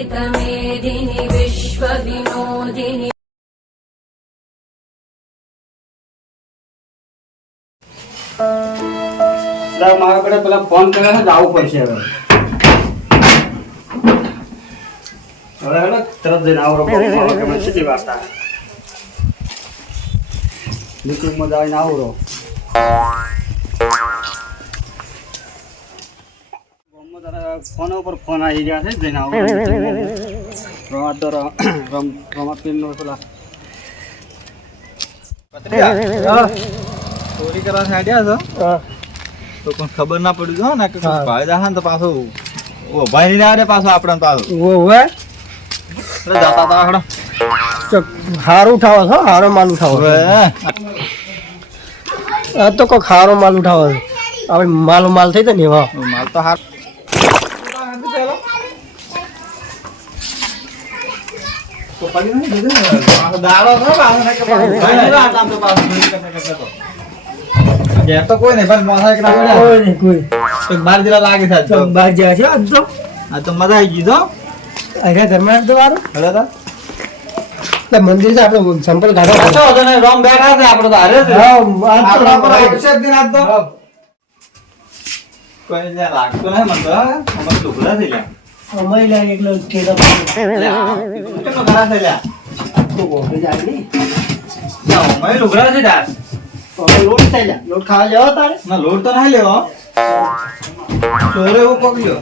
श्वेतमेदिनि विश्वविनोदिनि। મારા કડે પેલા ફોન કર્યા ને આવવું પડશે હવે હવે હેડો તરત જઈને આવરો મને સીધી વાર્તા નીકળી મજા આવીને આવરો ફોન ઉપર ફોન આવી ગયા છે જઈને આવરો રમા તો રમત પીન નો પેલા. ચોરી કરવા સાડ્યા છો? તો કોઈ ખબર ના પડી જો ને કે ભાઈ દાહા ને તો પાછો ઓ ભાઈ ને આવે પાછો આપણે પાછો. ઓવે એટલે જાતા તા હડો. હારો ઉઠાવો છો હારો માલ ઉઠાવો આ તો કોક હારો માલ ઉઠાવો છે. આપણે માલો માલ થઈ જાય ને એવા. માલ તો હાર તો પડી નહીં દીધું ને પાછો દાડો છે પાછો ને કે પાછો ભાઈ ની વાત આમ તો પાછો ચોરી કરતા કરતા તો. ઘેર તો કોઈ નહીં બસ મોઢા એક ના પડ્યા. કોઈ નહીં કોઈ તો બાર જેલા લાગે છે આજ તો. તો બહાર જાય છે આજ તો. આ તો મજા આવી ગઈ તો અરે ઘરમાં તો વારો. હેડો તો. એટલે મંદિર છે આપણે સંપર્ક ને રોમ બેઠા છે આપણે તો હારે છે. હા આજ તો આપણા પર આવશે દિન આજ તો. કોઈ લાગતું નહીં મને તો થઈ ગયા અમારી એકલો ઠેલો કેટલો ખરા થઈ ગયા તો ગોળી જાય નહીં ના, અમારે લુગડા થઈ ગયા લોટ થઈ લોટ ખાવા જાવ તારે? ના લોટ તો નહીં લેવો. ચોરે એવું પકડ્યો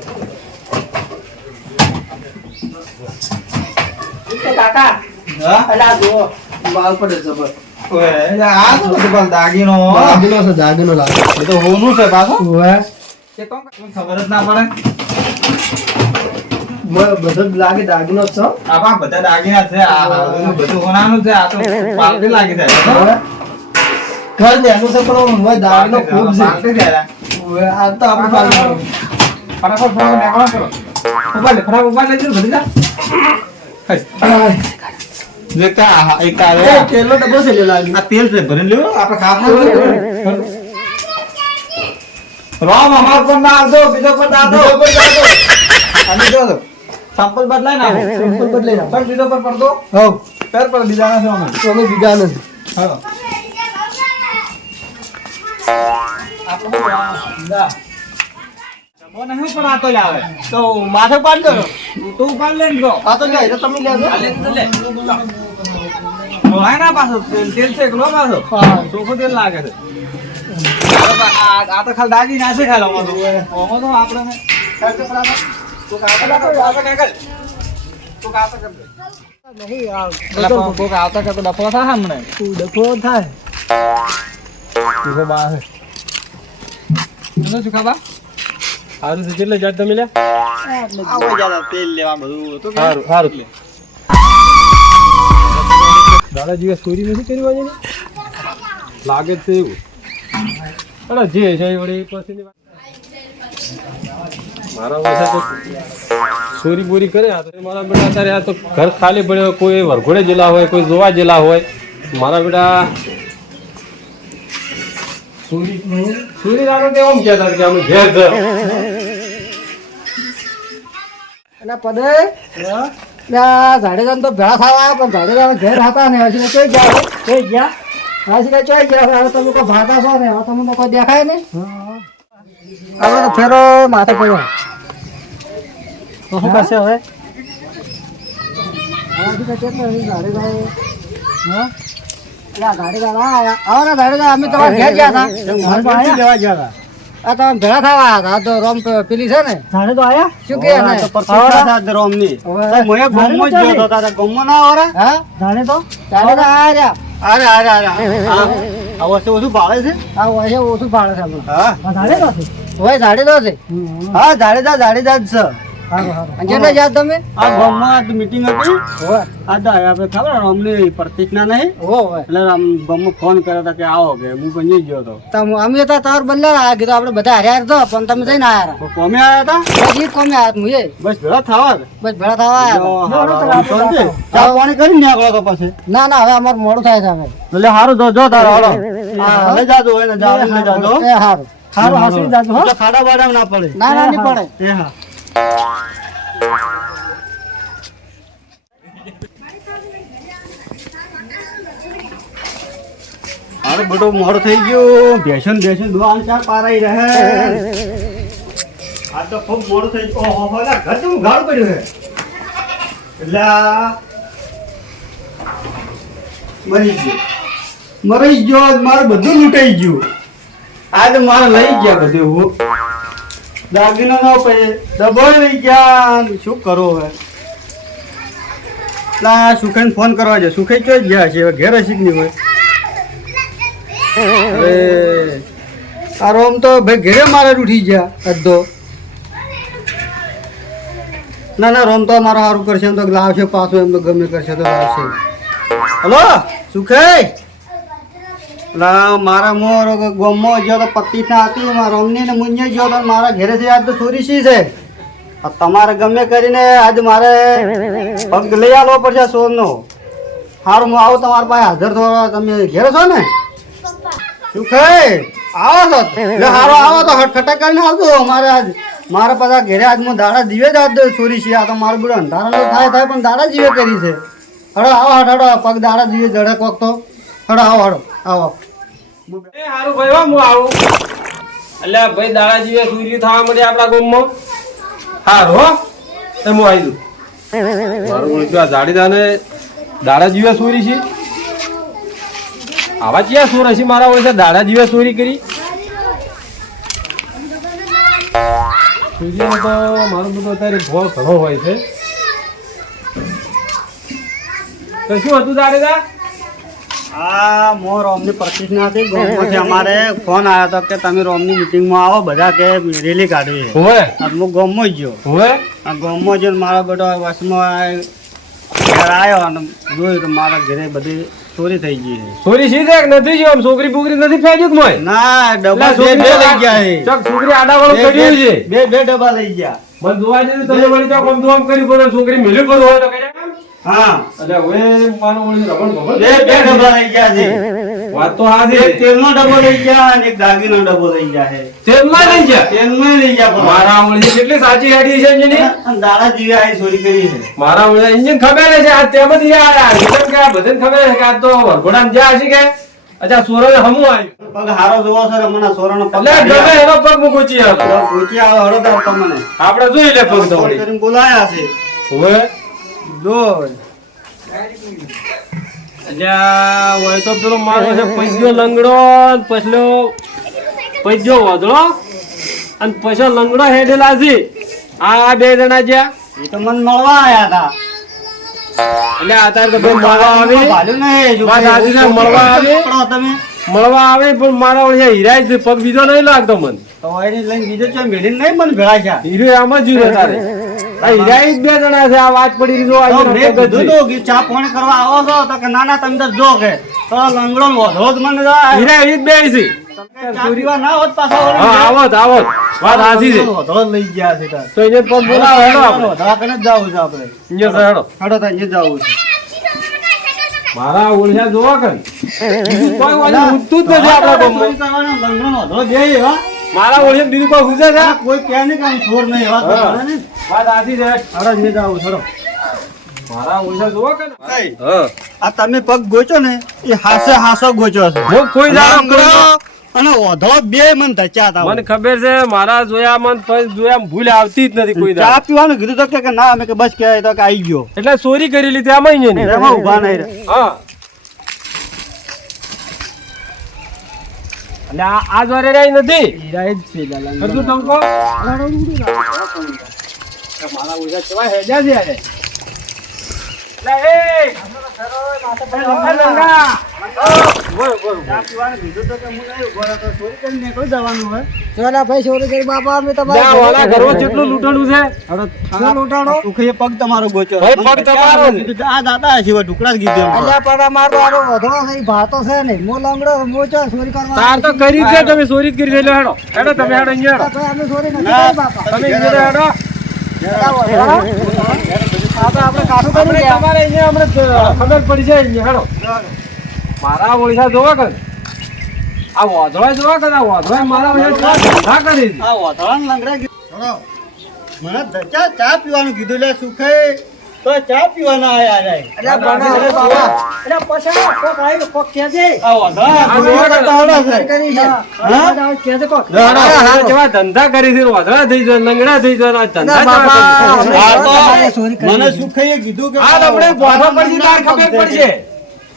કાકા હા? અલા જો માલ પડે જબર આ તો બધું પણ દાગીનો? દાગીનો છે દાગીનો લાગે. એ તો હોનું છે પાછો? ખબર જ ના પડે. બધું લાગે દાગીનો છે. આમાં બધા દાગીના છે આ બધું બધું હોનાનું છે આ તો પાલટી લાગી જાય ઓવે. ઘર નેનું છે પણ ઓમ દાગીનો ખૂબ છે. પાલટી જાય ઓવે, આ તો આપણે પાલવાનું. ફટાફટ ફટાફટ કરો ઊભા ફટાફટ ઊભા લેજો બધી જા આય. જે કા આ એક આ તેલનો ડબ્બો છે લે આ તેલ છે ભરીને લેવો આપણે ખાવા રોમ અમાર પર ના આવજો બીજો પર આવજો અને જો. સંપલ બદલાય ના સાંપલ બદલાય ના પણ બીજો પર પડતો. હઉ, પેર પર બીજા ના છે અમે. બીજા નથી હા. માથે પાડ દો તું ઉપાડ લે ને આ તો જાય તમે લે ના પાછો. તેલ છે એકલો પાછો. હા. ચોખ્ખું તેલ લાગે છે. આ તો- ખાલી દાગી ખાલી આમાં તો. આમાં તો આપણે આવતા કરતો ડફો થાય હમણાં? થાય. છે કેટલે જાત તમે લે તેલ લેવા બધું ચોરી નથી કરી લાગે છે એવું. અરે જે છે વળી. મારા ઓછા તો ચોરી બોરી કરે. તો મારા બેટા અત્યારે આ તો ઘર ખાલી પડ્યો. કોઈ વરઘોડે જેલા હોય કોઈ જોવા જેલા હોય. મારા બેટા ચોરી ચોરી રાતો તો એમ કહેતા કે અમે ઘેર છે એના પદે? જાડેજા તો ભેળા થવા પણ જાડેજા ઘેર હતા ને હજી ગયા. હો. ગયા? હજી કઈ ગયા તમે કોઈ ભાતા છો ને હવે તમને કોઈ દેખાય નહીં. હવે તો ફેરો માથે પડ્યો. તો શું કરશે હવે? પેલી છે ને. તો આયા? શું કે રોમની. જ આવરા હા? તો? અરે અરે અરે આ વર્ષે ઓછું ભાવે છે? આ વર્ષે ઓછું ભાડે છે હા? જાણે તો હોય જાડેજો છે? હા જાડેજા જ છે. સારું સારું અને જેને યાદ તમે? આ ગામમાં મીટિંગ હતી. આ તો આપણે ખબર રામની પ્રતિજ્ઞા નહીં. એટલે રામ ગામમાં ફોન કર્યો હતો કે આવો કે હું બની ગયો હતો તમ અમે હતા તાર બદલા આ કીધું આપણે બધા હાર્યા તો પણ તમે જઈને આયા કોમે આવ્યા હતા? બસ ઈ જ કોમે આયા બસ ભેળા થવા બસ ભેળા થવા આયા જો હતા. હારો આમ શાંતિ. ચા પાણી કરીને નીકળો તો પછી. ના ના હવે અમારું મોડું થાય છે હવે. એટલે સારું જો જો તારો હાલો. હા લઈ જાજો હોય ને જાવ જાજો એ સારું હાસી જાજો ખાડા બાડા ના પડે. ના ના નહીં પડે. એ હા. અરે બટો મોડ થઈ ગયો. ભેસન ભેસન દુઆન ચાર પારાઈ રહે. આ તો ખૂબ મોડ થઈ ગયો. ઓહો હો ના ઘર તું ગાળ પડ્યો છે. એટલે મરી ગયો. મરી ગયો મારું બધું લૂંટાઈ ગયું. આજે મારે લઈ ગયા બધું. દાગીનો ન પડે. દબાઈ લઈ ગયા. શું કરો હવે? ના સુખેન ફોન કરવા છે. સુખે કઈ ગયા છે? ઘેર હશે નહીં હોય? અરે આ રોમ તો ભાઈ ઘેરે મારે ઉઠી ગયા, અડધો. ના ના, રોમ તો મારો સારું કરશે. એમ તો લાવશે પાછું, એમ તો ગમે કરશે તો લાવશે. હલો, સુખે? મારા મોર ગોમમાં ગયો તો પત્તી ના હતી મારા રોમની ને મુંજે ગયો મારા ઘરેથી આજ તો ચોરી સી છે. તમારે ગમે કરીને આજ મારે પગ લઈ આવવો પડશે સોરનો. સારું હું આવું તમારા પાસે હાજર થવા તમે ઘેર છો ને? શું કહે? આવો છો સારું આવો તો હટખટા કરીને આવજો અમારે આજ. મારા પાછા ઘેરે આજ હું દાડા દીવે જ આજ ચોરી છે આ તો મારું બધું અંધારાનું થાય થાય, પણ દાડા જીવે કરી છે. હડો આવો હડો પગ દાડા દીવે જડે કોક તો. હડો આવો હડો આવો. એ હારું ભાઈ હો, આવું. એટલે ભાઈ દાડા જીવે સુરી થવા મળે આપણા ગામમાં. હારું હો એ હું આવી દઉં મારું ઓળખ્યું આ જાડીદાને દાડા જીવે ચોરી છે? આવા ક્યાં ચોર હશે મારા ઓળખે દાડા જીવે ચોરી કરી? સૂર્યનો તો મારું બધું અત્યારે ભોળ ઘણો હોય છે. તો શું હતું જાડેદા આ મો રોમની પ્રતિજ્ઞા હતી. ગામમાંથી અમારે ફોન આવ્યો હતો કે તમે રોમની મિટિંગમાં આવો બધા કે રેલી કાઢવી છે. હું ગામમાં જ ગયો. હોવે. આ ગામમાં જઈને મારા બધો વસમાં ઘર આવ્યો અને જોયું તો મારા ઘરે બધી ચોરી થઈ ગઈ છે. સી છે નથી જો છોકરી બોકરી નથી મોય? ના ડબ્બા બે બે લઈ ગયા છે. ચક છોકરી કર્યું છે બે બે ડબ્બા લઈ ગયા. મને જોવા જઈને તમે વળી તો આમ તો આમ કર્યું છોકરી મેલ્યું હોય તો કર્યા? હા. એટલે હવે મારો વળી રમણ ભમણ બે બે ડબ્બા લઈ ગયા છે. વાત તો હા છે. તેલનો ડબ્બો લઈ ગયા અને એક દાગીનો ડબ્બો લઈ ગયા છે. તેલમાં લઈ ગયા? તેલનો લઈ ગયા મારા વળી કેટલી સાચી હેડી છે એની દાડા જીવે આ ચોરી કરી છે. મારા વળી એન્જિન ખબર છે. આ તેમાંથી આ રીઝન કે આ ખબર છે કે આ તો વરઘોડામાં જ્યાં હશે કે? અચ્છા સોરને હમું આવ્યું. પગ હારો જોવો છે રમણા સોરાનો પગ એટલે ગમે એનો પગ મૂકું આવતો તો પૂછી આવો હળો તો તમને આપણે જોઈ લે પગ તો કરીને બોલાયા છે. હવે જો અલ્યા હોય તો પેલો મારો છે પૈસો લંગડો પછલો પૈસો વધળો અને પછો લંગડો હેડેલા છે આ બે જણા જ્યાં. એ તો મને મળવા આવ્યા હતા એટલે અત્યારે તો ભાઈ મળવા આવે. મળવા આવે. તમે? મળવા આવે પણ મારા ઓળખ્યા હીરા પગ બીજો નહીં લાગતો મને. તો લઈને બીજો ચો મેળીને નહીં મને ભેળા છે? હીરો આમ જ જોયું તારે. આ બે જણા છે આ વાત પડી જો આ તો હીરા મેં પગ જ કીધું છે. કે ચા પાણી કરવા આવો છો તો કે ના ના તમે તો જો કે તો લંગડો વધો જ મને તો આ- હીરા એ જ બે છે. ચા ના હોત પાછો આવત આવત. વાત સાચી છે. વધો લઈ ગયા છે તો એને પગ બોલાવો હેડો આપણે. જ જવું છે આપણે અહીંયા હેડો હેડો તો અહીંયા જવું છે મારા ઓળખ્યા જોવા કર. કોઈ ઓળખ્યા ઉઠતું જ નથી આપણા. લંગડો વધો બે એવા મારા ઓળખ્યા બીજું કોઈ ગુજે છે? કોઈ કે નહીં કે છોર નહીં એવા તો હા. ભલે ને. વાત આથી છે. અરે જે જાવ છોડો મારા ઓળખ્યા જોવા કર આ તમે પગ ગોચો ને એ હાસે હાસો ગોચો છે. હું કોઈ દાડો અને વધો બે મને ધચ્યા હતા મને ખબર છે મારા જોયા મન પછી જોયા ભૂલ આવતી જ નથી કોઈ ચા પીવાનું કીધું તો કે ના અમે કે બસ કે તો કે આવી ગયો. એટલે ચોરી કરી લીધી આમાં ઊભા નહીં હા. એટલે આ દ્વારે રહી નથી. હીરા જ છે લાલા. હજુ ટંકો મારા ઓછા કેવા હેજા છે અરે તો કે નહીં ઊભો રહ્યો તો ચોરી કરીને નીકળી જવાનું હોય. ચોલા ભાઈ ચોરી કરી બાપા અમે લે, આ વાળા ઘરમાં કેટલું લૂંટણું છે? શું લૂંટાણો? સુખીએ પગ તમારો ગોચ્યો. ભાઈ, પગ તમારો મને કીધું, આ દાદા હશે, હવે ઢુકડા જ કીધું એમને. અલ્યા પણ અમારો આરો વધો છે ઈ ભાતો છે ને મો લંગડો મો ચો ચોરી કરવા તાર તો કરી જ છે તમે ચોરી જ કરી છે. હેડો હેડો તમે હેડો અહીંયા હેડો. ભાઈ અમે ચોરી નથી ના, કરી બાપા. તમે હેડો આપણે કાઠું કરી તમારે અહીંયા હમણાં ખબર પડી જાય અહીંયા હેડો. મારા ઓળખા જોવા કર આ વાંધળા જોવા કર આ વાંધળા મારા ઓળખા ધંધા કરી. આ વાતોળાને લંગડા. ચલો. મને ચા ચા પીવાનું કીધું લે સુખે તો ચા પીવાના આયા રે એટલે બાબા, એટલે બાબા. એટલે પછી કોક આવ્યું, કોક કહેજે. આ વાંધા આ જોવા કરતા આવડે છે કરી છે. હા? કહેજે કોક. જેવા ધંધા કરી છે વાધળા થઈ જાય લંગડા થઈ જાય ધંધા બાબા, મને છે. કીધું કે આ લમડે બોધો પડશે તાર ખબર પડશે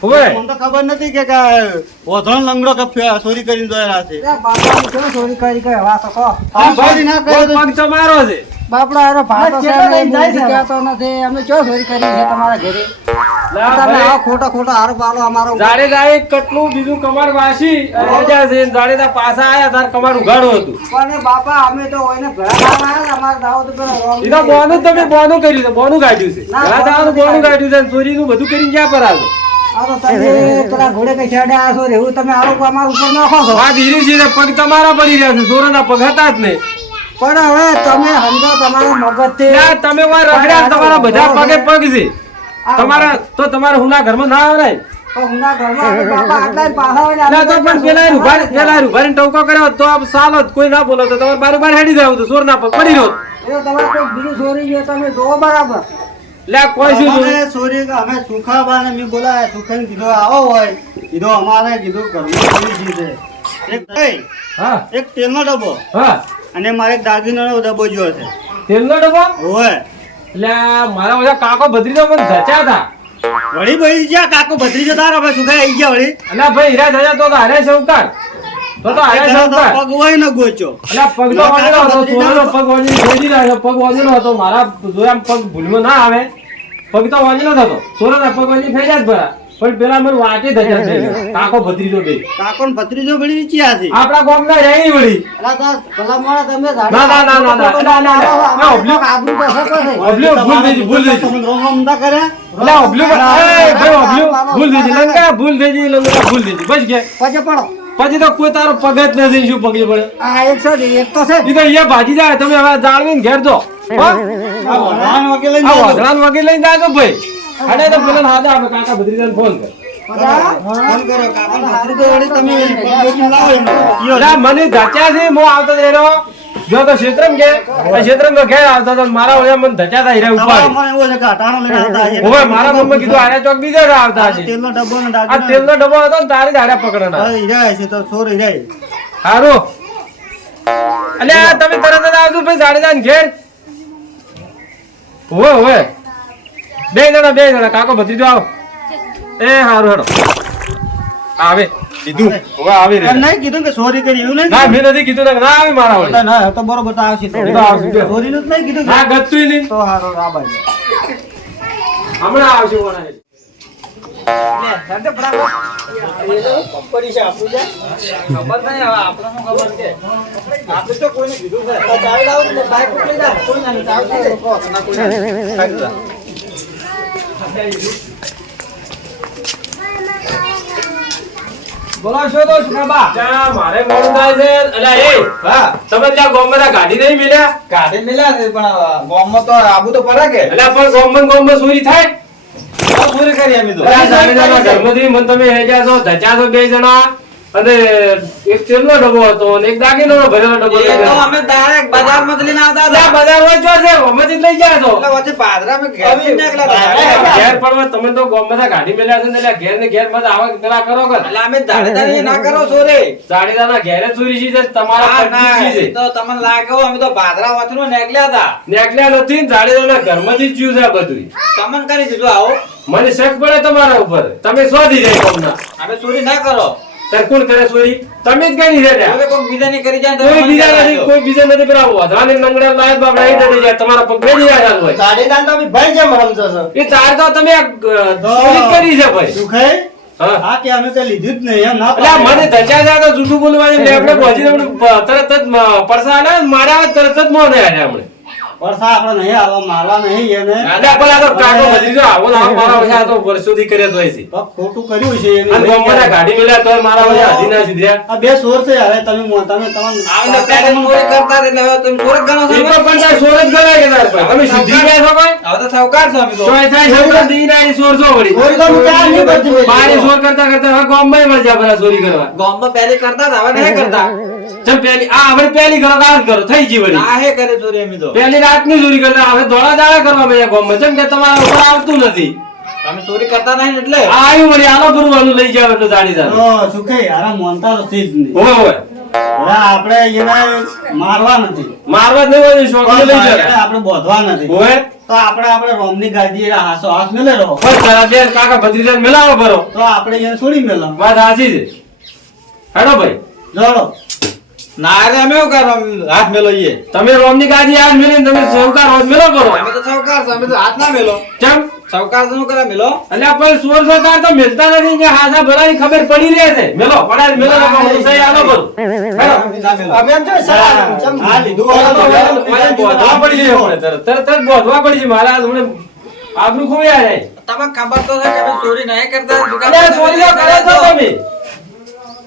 હવે? મને તો ખબર નથી કે કે ઓધણ લંગડો કે ચોરી કરીને દોયા છે. એટલે બાબાની કેમ ચોરી કરી કે? વાત તો ચોરી ના કરે તો પગ છે. બાપડા એનો ભાતો છે કેટલા ને, લઈને જાય છે? મૂર્તિ કહેતો નથી. અમે ચો ચોરી કરી છે તમારા ઘરે? તમે ભાઈ, ખોટો ખોટો આરોપ આલો અમારો જાડેજા એક કટલું બીજું કમાડ વાસી છે. પાછા આયા તાર કમાડ ઉઘાડું હતું. પણ બાપા અમે તો દાવો પેલો રોંગ તો બોનું તમે બોનું કર્યું છે બોનું કાઢ્યું છે. ઘણા દાવાનું બોનું કાઢ્યું છે અને ચોરીનું બધું કરીને ક્યાં પર આવ્યો? ને ને પગ તમારા પડી રહ્યા છે સોરાના પગ હતા જ નહીં. પણ હવે તમે સમજો તમારું મગજ ના, તમે વાર તમારા બધા પગે પગ છે. તમારા તો તમારા હુના ઘરમાં ના આવે તો હુંના ઘરમાં અમે બાપા આટલા જ પાછા હોય ને ના તો અમે પણ પેલા એ ઊભા પેલા એ ઊભા રહીને ટવકો કર્યો તો આ સાલ હોત, કોઈ ના બોલો તો તમારે બાર બાર હેડી જાવ તો સોર ના પગ પડી રહ્યો લે કોઈ શું ચોરી કે અમે સુખાબાને મેં બોલાય સુખન કીધું આવો હોય. કીધું અમારે કીધું ઘરમાં ચોરી છે. એક હા. એક તેલનો ડબ્બો. હા. અને મારે એક દાગીનાનો ડબ્બો જોયો છે. તેલનો ડબ્બો? ઓય એટલે મારા બધા કાકો ભત્રીજો મને ધચ્યા હતા. વળી ભાઈ જ્યાં કાકો ભત્રીજો તાર હવે સુખાઈ આવી ગયા વળી. એટલે ભાઈ હીરા થયા તો હારે સૌકાર તો તો હારે સૌકાર પગ હોય ન ગોચો. એટલે પગ તો હતો સોનો પગ વાગીને ગોજી રહ્યો. પગ વાગેલો હતો મારા જોયા પગ ભૂલમાં ના આવે. પગ તો વાગેલો થતો. સોનાના પગ વાગીને ફેર્યા જ ભરા પણ પેલા મને વાટે ધજા થઈ ગયો. કાકો ભત્રીજો બે. કાકો ને ભત્રીજો વળી આથી આપડા ગોમ ના રહી વળી. અલા તો ભલા મોણા તમે ના, ના, ના, ના, ના. ના, ના, ના. ના, ઓબલ્યું. આબરૂ તો હશે છે. નહીં. ભૂલ દેજી ભૂલ દેજી તમે રોમ ના કરે એટલે ઓબલ્યું એ, ભાઈ ઓબલ્યું. ભૂલ દેજી ગઈ. લંકા ભૂલ દેજી લંકા ભૂલ દેજી બસ કે. પછી પડો પછી તો કોઈ તારો પગ જ નથી શું પગે પડે. આ એક છે એક તો છે એ તો ભાજી જાય. તમે હવે જાળવીને ઘેર વઢાણ વગેરે લઈને આ જાઓ. વાઘરાન વગેરે લઈને જાજો ભાઈ અને તો પેલા હાથે આપણે કાકા ભત્રીજાને ફોન કર બધા ફોન કરો કાકો ને ભત્રીજો વળી તમે પગ ગોચીને લાવો એમ. ઈયો. એટલે આ મને ધચ્યા છે હું આવતો રહ્યો જો તો ક્ષેત્રમ કે ક્ષેત્રમ તો ઘેર આવતો તો મારા ઓળે મને ધચ્યા હતા હીરા તમારા ઉપાડી મને એવું છે કે અટાણો લઈને આવતા હશે. હવે મારા મમ્મી કીધું આરે ચોક બીજો આવતા છે તેલનો ડબ્બો આ તેલનો ડબ્બો હતો ને તારી દાડા પકડના છે તો ચોર હીરા છે. સારું એટલે તમે તરત જ આવજો ભાઈ સાડી જાન ઘેર હોવે હોવે બે જણા બે જણા. કાકો ભત્રીજો આવો. એ સારું હેડો. આવે. કીધું હવે આવી રહ્યા. નહીં કીધું કે સોરી કરી એવું નહીં ના મેં નથી કીધું ને ના આવે મારા વડે ના તો બરોબર તો આવશે. તો આવશે, સોરી નું જ નહીં કીધું ના ગતું નહીં તો હારો રાબાઈ. હમણાં આવશે વણા. ખબર નહીં હવે આપણે શું ખબર કે આપણે તો કોઈને કીધું છે. ચાવી લાવો ને, બાઈક પકડી જાઓ. કોઈ ના, ચાવી દે. બોલો છો તો સુખાબા ત્યાં મારે મોડું થાય છે. અલા એ હા. તમે ત્યાં ગોમમાં ગાડી નહીં મિલ્યા? ગાડી મેલ્યા પણ ગામમાં તો આબુ તો પડે કે? અલા પણ ગોમમાં ગોમમાં ચોરી થાય? પૂરી કરી અમે તો. ઘરમાંથી મને તમે હેજ્યા છો ધચ્યા છો બે જણા. અને એક તેલનો ડબ્બો હતો અને એક દાગીનાનો ભરેલો ડબ્બો એ તો. અમે ડાયરેક્ટ બજારમાં જ લઈને આવતા હતા. બજારમાં જો છે અમે જ લઈ ગયા તો એટલે વચ્ચે ઘેરથી નીકળ્યા ઘેર પડવા તમે તો ગોમમાં ગાડી મેલ્યા છે ને એટલે ઘેર ને ઘેર મત આવા પેલા કરો કર એટલે અમે દાડેદારી ના કરો છો રે જાડેજાના ઘેરે ચોરી છે તમારા ના, પગની તો તમને લાગે અમે તો પાદરા વચનું નીકળ્યા હતા. નેકલ્યા નથી ને જાડેજાના ઘરમાંથી જ જ્યું છે બધું તમને કરી દીધું આવો. મને શક પડે તમારા ઉપર. તમે શોધી જાય તમને અમે ચોરી ના કરો. તાર કોણ કરે ચોરી તમે જ કરી છે હવે કોઈ બીજાની કરી જાય કોઈ બીજા નથી કોઈ બીજા નથી પેલા વધારે લંગડા લાયક બાપ ડરી જાય. તમારા પગ બે જાય હોય. સાડીદાન તો બી ભાઈ જેમ સમજો છો. એ તાર તો તમે જ કરી છે ભાઈ. સુખાઈ? હા. હા કે અમે તો લીધું જ નહીં એમ ના એટલે મને ધચા જાય તો જૂઠું બોલવા એમ આપણે પહોંચી આપણે તરત જ પરસા ને મારા તરત જ મોને આલ્યા હમણે. વરસા આપણે નહીં આવવા મારવા નહીં એને. એટલે પણ આ તો કાકો ભત્રીજો આવો ને મારા વચ્ચે તો વર્ષોથી કર્યા તો છે. તો ખોટું કર્યું છે એને. અને ગોમમાં ગાડી મેલ્યા તોય મારા વચ્ચે હાથી ના સુધર્યા આ બે સોર છે હવે તમે મો- તમે તમારે આવીને પહેલા ચોરી કરતા એટલે હવે તમે ચોરી ગણો છો તો પણ તાર સોર જ ગણાય કે તાર તમે સુધરી ગયા છો કોઈ? હવે તો સાવકાર છો અમે તો. તો થાય છે તો દીના સોર છો વળી. ચોરી તો હું ક્યાં નહીં કરતી સોર કરતા કરતા હવે ગામમાંય મજા બધા ચોરી કરવા. ગામમાં પહેલી કરતા હવે નહીં કરતા. ચમ પેલી આ હવે પેલી કરો કામ કરો થઈ ગઈ વળી. આ હે કરે ચોરી અમે તો. પેલી રાતની ચોરી કરતા હવે દોડા દાડા કરવા મળ્યા ગામમાં જેમ કે તમારા ઉપર આવતું નથી. તમે ચોરી કરતા નહીં એટલે? આ આવ્યું વળી આલો ભરવાનું લઈ જાવ એટલે જાણી જાવ ઓ સુખે આરા મોનતા તો છે નહીં. હોય હોય. હવે આપણે એને મારવા નથી. મારવા જ નહીં હોય શોખ લઈ એને આપણે બોધવા નથી. હોય. તો આપણે આપણે રોમની ગાદી એને હાસો હાથ મેલે રહો બસ તારા બે કાકા ભત્રીજાને મેલાવો ભરો. તો આપણે એને છોડી મેલો વાત સાચી છે. હેડો ભાઈ. જોડો ના રે અમે કરો હાથ મેલો ઈએ તમે રોમની ગાદી હાથ મેલીને તમે સૌકાર હાથ મેલો કરો. અમે તો સૌકાર છો, અમે તો હાથ ના મેલો. કેમ? સૌકાર તો કરે મેલો? અને પણ સોળ સૌકાર તો મેલતા નથી કે હાથા ભલાની ખબર પડી રહે છે. મેલો પડાય મેલો કહું સહી આલો મેલો. અમે એમ જોઈએ સર, હા લીધું તો મારે બોધવા પડી જાય હોય તરત. તરત બોધવા પડી જાય મારા હમણે આપનું ખોવાઈ આવે તમે ખબર તો છે કે અમે ચોરી નહીં કરતા? દુકાન ચોરી ચોરીઓ કરે છો તમે.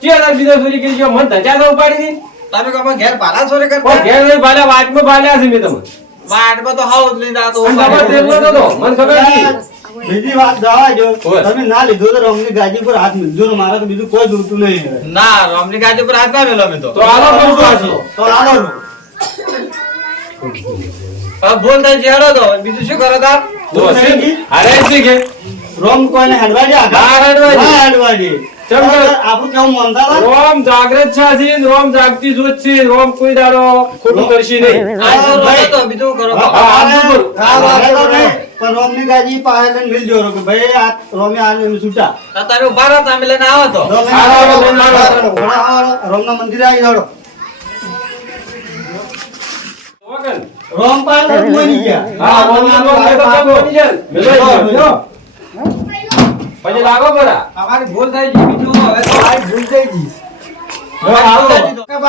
કે બીજો ચોરી કરી ગયો. મન ધજા તો ઉપાડી દી. તમે કહો ઘેર પાલા ચોરી ઓ કરતા ઘેર નહીં ભાલ્યા વાટમાં ભાલ્યા છે મેં તમને. વાટમાં તો હાવ જ જાતો અને તમારે તેલનો તો તો, મને ખબર નથી બીજી વાત જવા જો તમે ના લીધો તો રોમની ગાજી પર હાથ મિલજો તો મારે તો બીજું કોઈ જોતું નહીં ના રોમની ગાડી પર હાથ ના મેલો અમે તો. તો આલો તો છે હેડો તો બીજું શું કરો તાર? તો હશે. રોમ કોઈને હેડવા દે આગળ? ના હેડવા દે. ના હેડવા દે. ચમ કે? આપણું કેવું માનતા રોમ જાગ્રત છે રોમ જાગતી જોત છે રોમ કોઈ દાડો ખોટું કરશે નહીં તો બીજું કરો હા, હા, મારે- હા, બરોબર. હા, મારે તો નહીં. પણ રોમની ગાદી પાસે લઈને મિલજો કે ભાઈ આ રોમે આને છૂટા તારે ઊભા રહો તમે લઈને આવો તો રોમે હા, હા, આવો, રોમે આવો. રોમે આવો, રોમના મંદિરે આવી જાડો રોમ પાસે જ ગયા હા, રોમ ને તો કેમ બની જાય? મેલાઈ ગયો. પછી લાગો પરા અમારી ભૂલ થઈ ગઈ બીજું હવે તો આ ભૂલ થઈ ગઈ.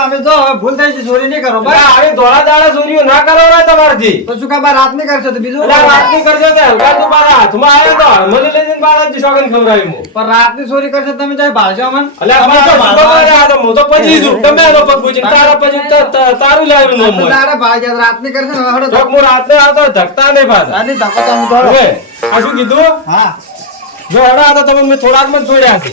અમે જો ભૂલ થઈ ગઈ ચોરી નહીં કરો આવી ધોળા દાડા ચોરીઓ ના કરો રે તમારથી. તો શું કામ રાત નહીં કરશો તો બીજું અલા, રાતની કરજો તે હલકા તું મારા હાથમાં આવ્યો તો હળમલી લઈ જઈને જ શોખન ખવડાવ્યું હું. પણ રાતની ચોરી કરશો તમે ચાહે ભાળશો અમને? તો હું તો પછી છું. ગમે એનો પગ પૂછીને તારા પછી લાવ્યું. તારે રાત રાતની કરશો તો. હું રાત્રે આવતો ધકતા નહીં પાછા. તમે આ શું કીધું? હા. જો હતા તમે મેં થોડાકમાં જ છોડ્યા છે.